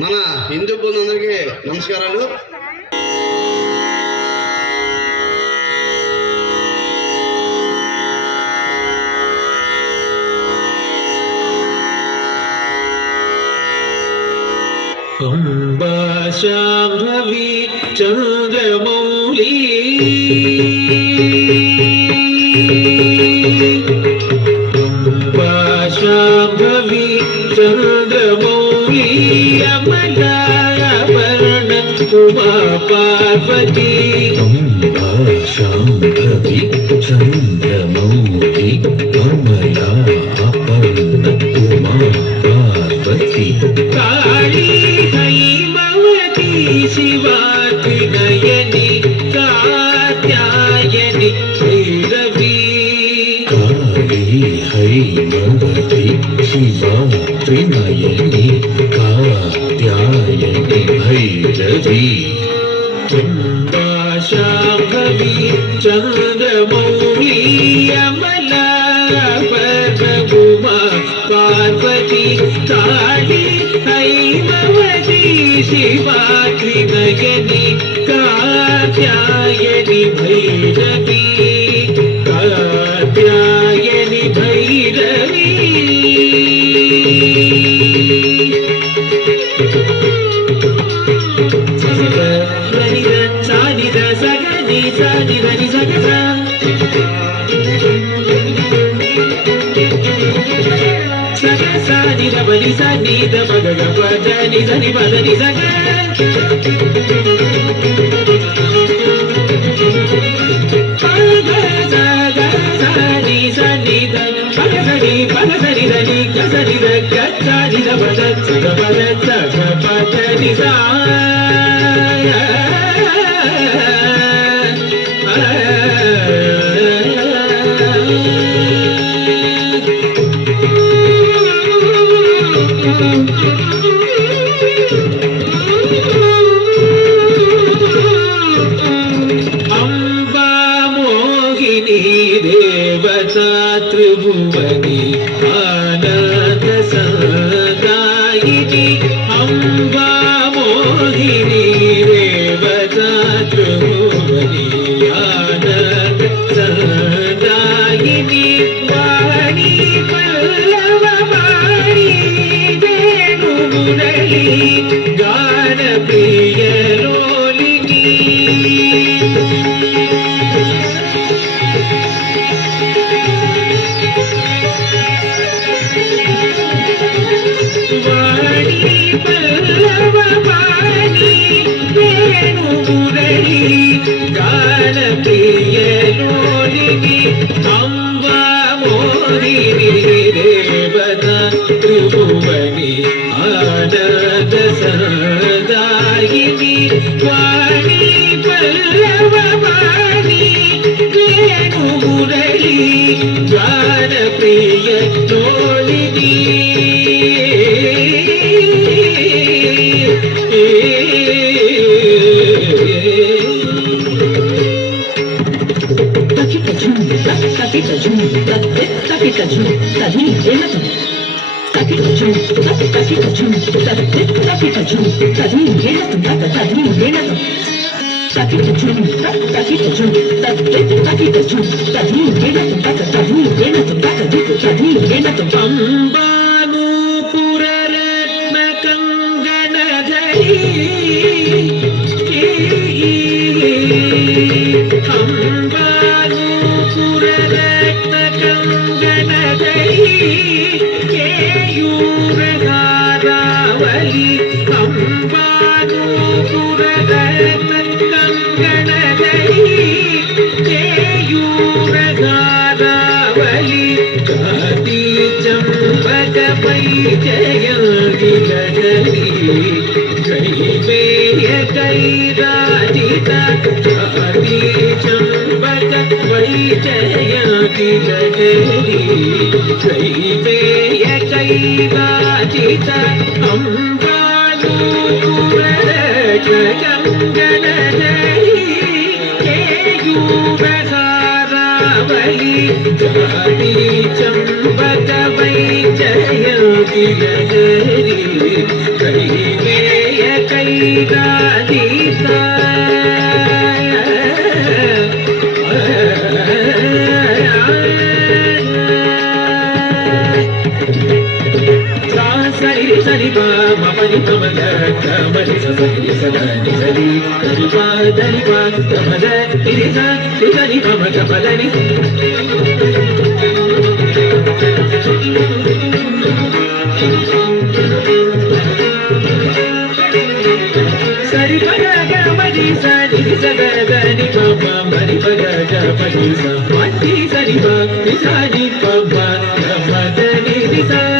మన హిందూ బంధువులందరికీ నమస్కారాలు. అంబా శాంభవి చంద్రమౌళి అంబా శాంభవి చంద్రమౌళి అమలాభరణ ఉమా పార్వతి అంబా శాంభవి చంద్రమౌళి అమలాభరణ ఉమా పార్వతి కాళీ హైమవతి శివాతి నయని కాత్యాయని భైరవి కాళీ హైమవతి శివాతి నయని కాత్యాయని భైరవి అంబా శాంభవి చంద్రమౌళి అమలాభరణ పార్వతి కాళీ హైమవతి శివాత్రి నయని కాత్యాయని భైరవి కాత్యాయని భైరవి సానిద సగని సానిదని సగస సగసాని రబలి సని ద పగ పదని సని పదని సగ పగ సగ సని సని ద పగ సని దని గసని ద గసని ద పద సగ పద సగ పదని సా అంబా మోహిని దేవతా త్రిభువని ఆనంద సదాయిని అంబా మోహిని దేవతా త్రిభువని ఆనంద సదాయిని వాణి పల్లవ వాణి వేణు మురళి గాన ప్రియలోలిని వాణి పల్లవ వాణి వేణు మురళి గాన ప్రియలోలిని అంబా మోహిని దేవతా త్రిభువని ఆనంద సదాయిని వాణి పల్లవ వాణి వేణు మురళి గాన ప్రియలోలిని అంబానూపురరత్న కంగణధరి అంబానూపురరత్న కంగణధరి కేయూరగారావళి అంబానూపురరత్న కంగణధరి కేయూరగారావళి కాతి చంపకపై జయంతి గగరి కైవేయ కైరాజిత కాతి చంపకపై జయంతి గగరి కైవేయ కైరాజిత అంబానూపురరత్న కంగణధరి కేయూరగారావళి కాళీ చంపక వై జయంతి నగరి కైవే రి సరి ప మ ప ని ప మ గ గ మ రి స స రి స ద ని స రి రి ప ద ని ప గ మ ద రి స రి స ని ప మ గ ప ద ని సరి ప గ గ మ రి స ని స గ ద ని ప ప మ రి ప గ గ ప ని స మ రి స ని ప రి స ని ప ప గ మ ద ని రి స